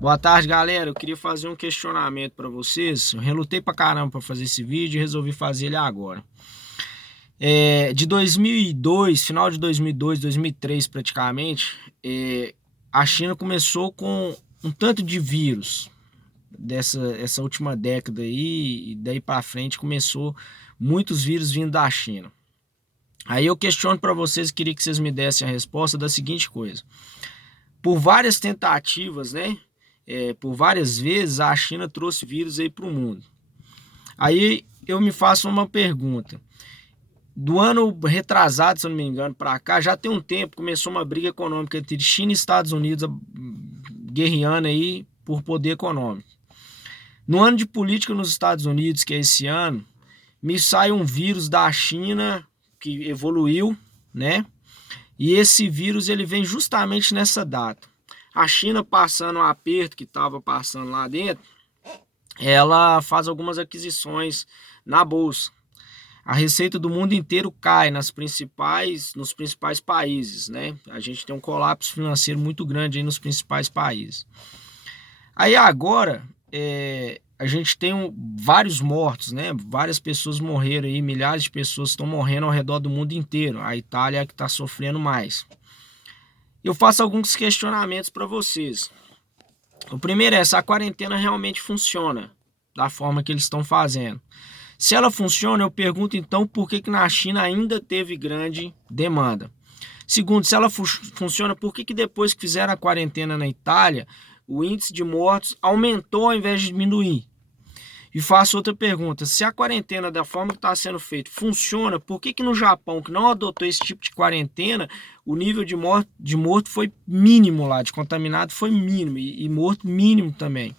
Boa tarde, galera. Eu queria fazer um questionamento para vocês. Eu relutei pra caramba para fazer esse vídeo e resolvi fazer ele agora. De 2002, final de 2002, 2003 praticamente, a China começou com um tanto de vírus essa última década aí, e daí para frente começou muitos vírus vindo da China. Aí eu questiono para vocês, queria que vocês me dessem a resposta da seguinte coisa. Por várias tentativas, né? Por várias vezes a China trouxe vírus aí para o mundo. Aí eu me faço uma pergunta. Do ano retrasado, se eu não me engano, para cá, já tem um tempo, começou uma briga econômica entre China e Estados Unidos, guerreando aí por poder econômico. No ano de política nos Estados Unidos, que é esse ano, me sai um vírus da China que evoluiu, né? E esse vírus ele vem justamente nessa data. A China passando o aperto que estava passando lá dentro, ela faz algumas aquisições na bolsa. A receita do mundo inteiro cai nos principais países, né? A gente tem um colapso financeiro muito grande aí nos principais países. Aí agora a gente tem vários mortos, né? Várias pessoas morreram aí, milhares de pessoas estão morrendo ao redor do mundo inteiro. A Itália é a que está sofrendo mais. Eu faço alguns questionamentos para vocês. O primeiro é se a quarentena realmente funciona da forma que eles estão fazendo. Se ela funciona, eu pergunto então por que na China ainda teve grande demanda. Segundo, se ela funciona, por que depois que fizeram a quarentena na Itália, o índice de mortos aumentou ao invés de diminuir? E faço outra pergunta, se a quarentena da forma que está sendo feita funciona, por que no Japão, que não adotou esse tipo de quarentena, o nível de morto foi mínimo lá, de contaminado foi mínimo e morto mínimo também?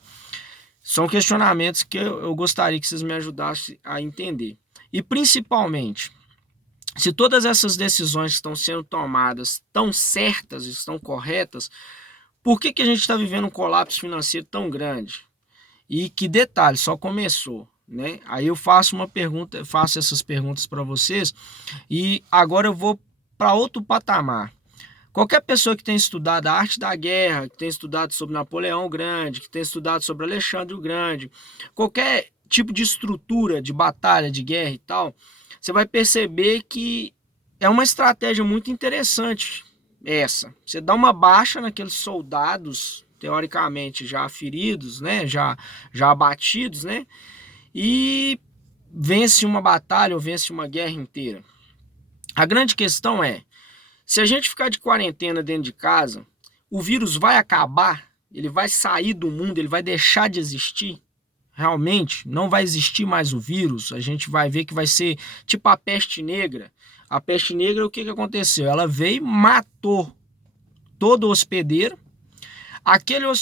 São questionamentos que eu gostaria que vocês me ajudassem a entender. E principalmente, se todas essas decisões que estão sendo tomadas estão certas, estão corretas, por que a gente está vivendo um colapso financeiro tão grande? E que detalhe, só começou, né? Aí eu faço uma pergunta, faço essas perguntas para vocês e agora eu vou para outro patamar. Qualquer pessoa que tenha estudado a arte da guerra, que tenha estudado sobre Napoleão Grande, que tenha estudado sobre Alexandre o Grande, qualquer tipo de estrutura de batalha, de guerra e tal, você vai perceber que é uma estratégia muito interessante essa. Você dá uma baixa naqueles soldados teoricamente já feridos, né, já abatidos, né, e vence uma batalha ou vence uma guerra inteira. A grande questão é, se a gente ficar de quarentena dentro de casa, o vírus vai acabar, ele vai sair do mundo, ele vai deixar de existir? Realmente, não vai existir mais o vírus, a gente vai ver que vai ser tipo a peste negra. A peste negra, o que aconteceu? Ela veio, matou todo o hospedeiro,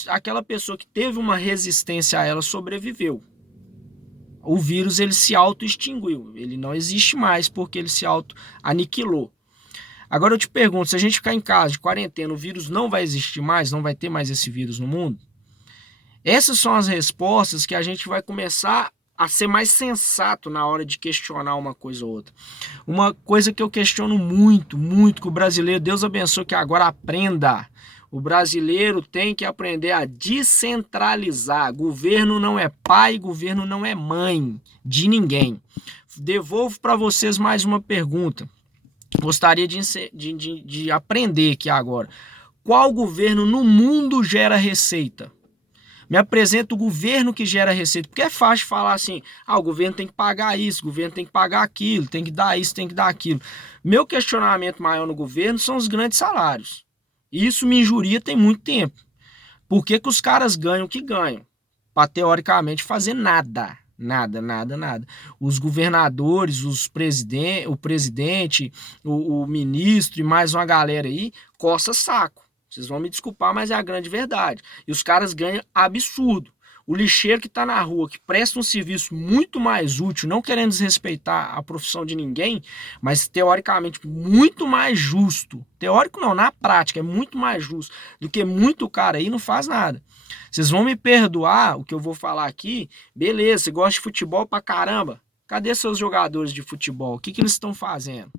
aquela pessoa que teve uma resistência a ela sobreviveu. O vírus ele se auto-extinguiu, ele não existe mais porque ele se auto-aniquilou. Agora eu te pergunto, se a gente ficar em casa de quarentena, o vírus não vai existir mais, não vai ter mais esse vírus no mundo? Essas são as respostas que a gente vai começar a ser mais sensato na hora de questionar uma coisa ou outra. Uma coisa que eu questiono muito, muito, que o brasileiro, Deus abençoe que agora aprenda. O brasileiro tem que aprender a descentralizar. Governo não é pai, governo não é mãe de ninguém. Devolvo para vocês mais uma pergunta. Gostaria de aprender aqui agora. Qual governo no mundo gera receita? Me apresenta o governo que gera receita. Porque é fácil falar assim, o governo tem que pagar isso, o governo tem que pagar aquilo, tem que dar isso, tem que dar aquilo. Meu questionamento maior no governo são os grandes salários. Isso me injuria tem muito tempo. Por que os caras ganham o que ganham? Para teoricamente fazer nada. Nada, nada, nada. Os governadores, o presidente, o ministro e mais uma galera aí, coça saco. Vocês vão me desculpar, mas é a grande verdade. E os caras ganham absurdo. O lixeiro que está na rua, que presta um serviço muito mais útil, não querendo desrespeitar a profissão de ninguém, mas teoricamente muito mais justo. Teórico não, na prática é muito mais justo do que muito cara aí não faz nada. Vocês vão me perdoar o que eu vou falar aqui. Beleza, você gosta de futebol pra caramba. Cadê seus jogadores de futebol? O que eles estão fazendo?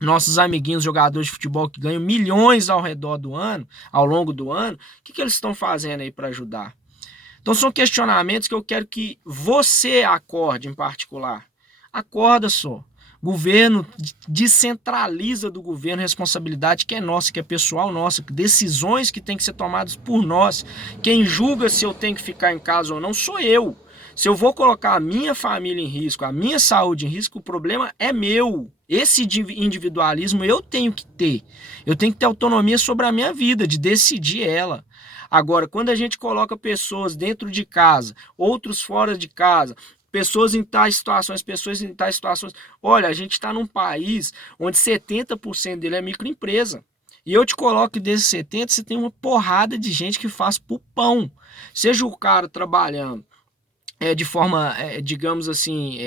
nossos amiguinhos jogadores de futebol que ganham milhões ao redor do ano, ao longo do ano, o que eles estão fazendo aí para ajudar? Então são questionamentos que eu quero que você acorde em particular. Acorda só. Governo descentraliza do governo responsabilidade que é nossa, que é pessoal nossa, decisões que têm que ser tomadas por nós. Quem julga se eu tenho que ficar em casa ou não sou eu. Se eu vou colocar a minha família em risco, a minha saúde em risco, o problema é meu. Esse individualismo eu tenho que ter. Eu tenho que ter autonomia sobre a minha vida, de decidir ela. Agora, quando a gente coloca pessoas dentro de casa, outros fora de casa, pessoas em tais situações, pessoas em tais situações. Olha, a gente está num país onde 70% dele é microempresa. E eu te coloco que desses 70%, você tem uma porrada de gente que faz por pão. Seja o cara trabalhando de forma, digamos assim,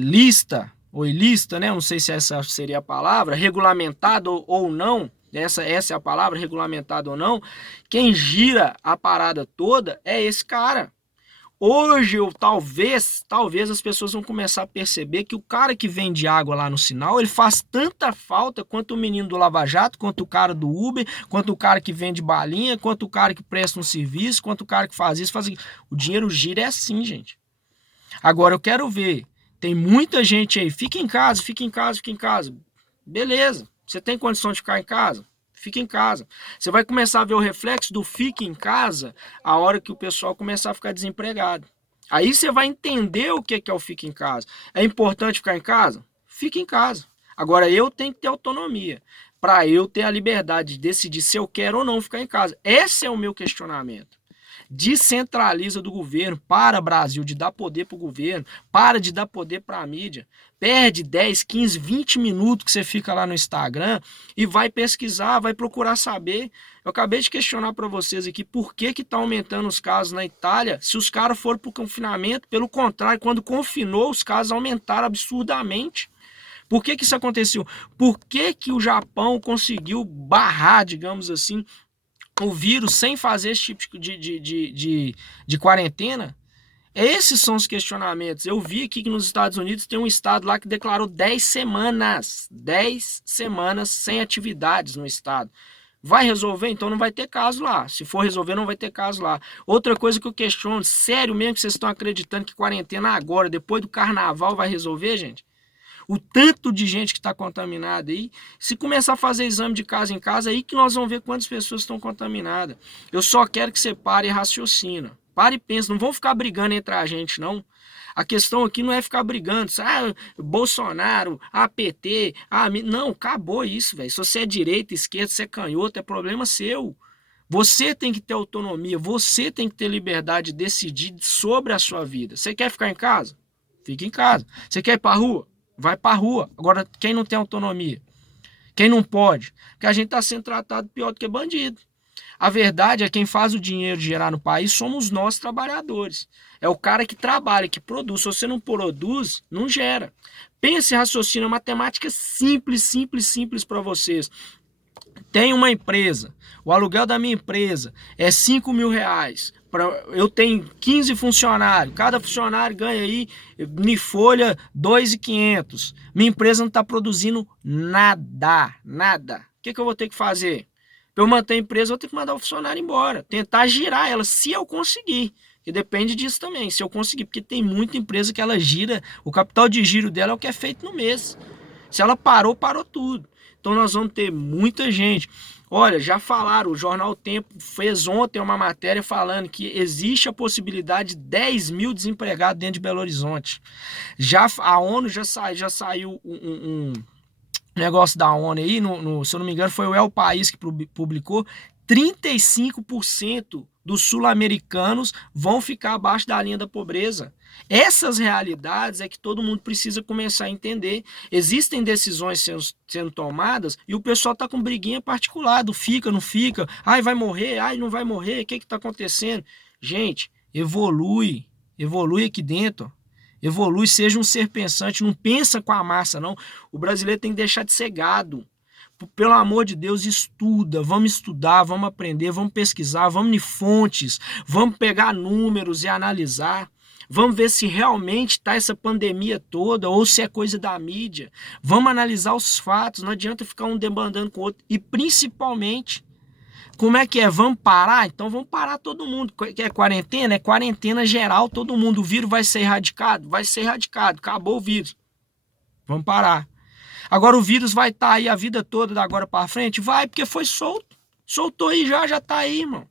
lista ou ilícita, né? Eu não sei se essa seria a palavra, regulamentado ou não. Essa é a palavra, regulamentado ou não. Quem gira a parada toda é esse cara. Hoje, talvez as pessoas vão começar a perceber que o cara que vende água lá no sinal, ele faz tanta falta quanto o menino do Lava Jato, quanto o cara do Uber, quanto o cara que vende balinha, quanto o cara que presta um serviço, quanto o cara que faz isso, faz aquilo. O dinheiro gira é assim, gente. Agora, eu quero ver, tem muita gente aí, fica em casa, fica em casa, fica em casa. Beleza, você tem condição de ficar em casa? Fica em casa. Você vai começar a ver o reflexo do fica em casa a hora que o pessoal começar a ficar desempregado. Aí você vai entender o que é o fica em casa. É importante ficar em casa? Fica em casa. Agora eu tenho que ter autonomia para eu ter a liberdade de decidir se eu quero ou não ficar em casa. Esse é o meu questionamento. Descentraliza do governo, para Brasil, de dar poder para o governo, para de dar poder para a mídia. Perde 10, 15, 20 minutos que você fica lá no Instagram e vai pesquisar, vai procurar saber. Eu acabei de questionar para vocês aqui por que está aumentando os casos na Itália, se os caras foram para o confinamento. Pelo contrário, quando confinou, os casos aumentaram absurdamente. Por que isso aconteceu? Por que o Japão conseguiu barrar, digamos assim, o vírus sem fazer esse tipo de quarentena? Esses são os questionamentos. Eu vi aqui que nos Estados Unidos tem um estado lá que declarou 10 semanas sem atividades no estado. Vai resolver? Então não vai ter caso lá. Se for resolver, não vai ter caso lá. Outra coisa que eu questiono, sério mesmo que vocês estão acreditando que quarentena agora, depois do carnaval, vai resolver, gente? O tanto de gente que está contaminada aí, se começar a fazer exame de casa em casa, aí que nós vamos ver quantas pessoas estão contaminadas. Eu só quero que você pare e raciocina. Pare e pense, não vão ficar brigando entre a gente, não. A questão aqui não é ficar brigando, Bolsonaro, PT, não, acabou isso, velho. Se você é direita, esquerda, se é canhoto, é problema seu. Você tem que ter autonomia, você tem que ter liberdade de decidir sobre a sua vida. Você quer ficar em casa? Fica em casa. Você quer ir para a rua? Vai para a rua. Agora, quem não tem autonomia? Quem não pode? Porque a gente está sendo tratado pior do que bandido. A verdade é que quem faz o dinheiro gerar no país somos nós, trabalhadores. É o cara que trabalha, que produz. Se você não produz, não gera. Pense e raciocina, matemática simples para vocês. Tem uma empresa, o aluguel da minha empresa é R$ 5.000. Eu tenho 15 funcionários, cada funcionário ganha aí, em folha, 2.500. Minha empresa não está produzindo nada. O que eu vou ter que fazer? Para eu manter a empresa, eu vou ter que mandar o funcionário embora, tentar girar ela, se eu conseguir. E depende disso também, se eu conseguir, porque tem muita empresa que ela gira, o capital de giro dela é o que é feito no mês. Se ela parou tudo. Então nós vamos ter muita gente. Olha, já falaram, o Jornal O Tempo fez ontem uma matéria falando que existe a possibilidade de 10 mil desempregados dentro de Belo Horizonte. A ONU já saiu um negócio da ONU aí, se eu não me engano, foi o El País que publicou. 35% dos sul-americanos vão ficar abaixo da linha da pobreza. Essas realidades é que todo mundo precisa começar a entender. Existem decisões sendo tomadas e o pessoal está com briguinha particular, do fica, não fica, vai morrer, não vai morrer, o que está acontecendo? Gente, evolui aqui dentro. Evolui, seja um ser pensante, não pensa com a massa, não. O brasileiro tem que deixar de ser gado. Pelo amor de Deus, estuda, vamos estudar, vamos aprender, vamos pesquisar, vamos em fontes, vamos pegar números e analisar. Vamos ver se realmente está essa pandemia toda ou se é coisa da mídia. Vamos analisar os fatos, não adianta ficar um demandando com o outro. E principalmente, como é que é? Vamos parar? Então vamos parar todo mundo. Que é quarentena? É quarentena geral, todo mundo. O vírus vai ser erradicado? Vai ser erradicado. Acabou o vírus. Vamos parar. Agora o vírus vai estar aí a vida toda da agora para frente? Vai, porque foi solto. Soltou aí já está aí, irmão.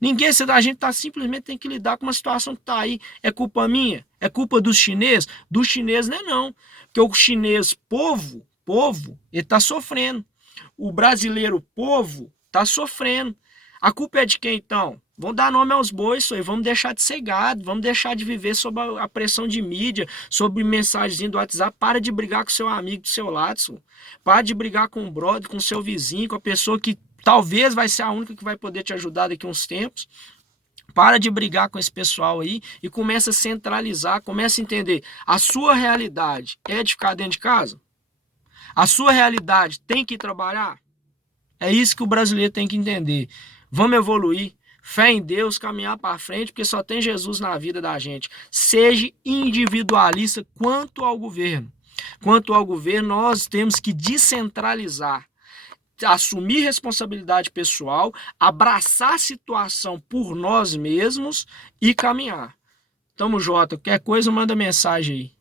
Ninguém, a gente tá simplesmente tem que lidar com uma situação que tá aí. É culpa minha? É culpa dos chineses? Dos chineses não é não. Porque o chinês povo, ele tá sofrendo. O brasileiro povo tá sofrendo. A culpa é de quem então? Vamos dar nome aos bois, isso aí. Vamos deixar de ser gado, vamos deixar de viver sob a pressão de mídia, sobre mensagenzinha do WhatsApp. Para de brigar com seu amigo do seu lado, senhor. Para de brigar com o brother, com o seu vizinho, com a pessoa que talvez vai ser a única que vai poder te ajudar daqui a uns tempos. Para de brigar com esse pessoal aí e começa a centralizar, começa a entender. A sua realidade é de ficar dentro de casa? A sua realidade tem que ir trabalhar? É isso que o brasileiro tem que entender. Vamos evoluir. Fé em Deus, caminhar para frente, porque só tem Jesus na vida da gente. Seja individualista quanto ao governo. Quanto ao governo, nós temos que descentralizar. Assumir responsabilidade pessoal, abraçar a situação por nós mesmos e caminhar. Tamo junto. Qualquer coisa, manda mensagem aí.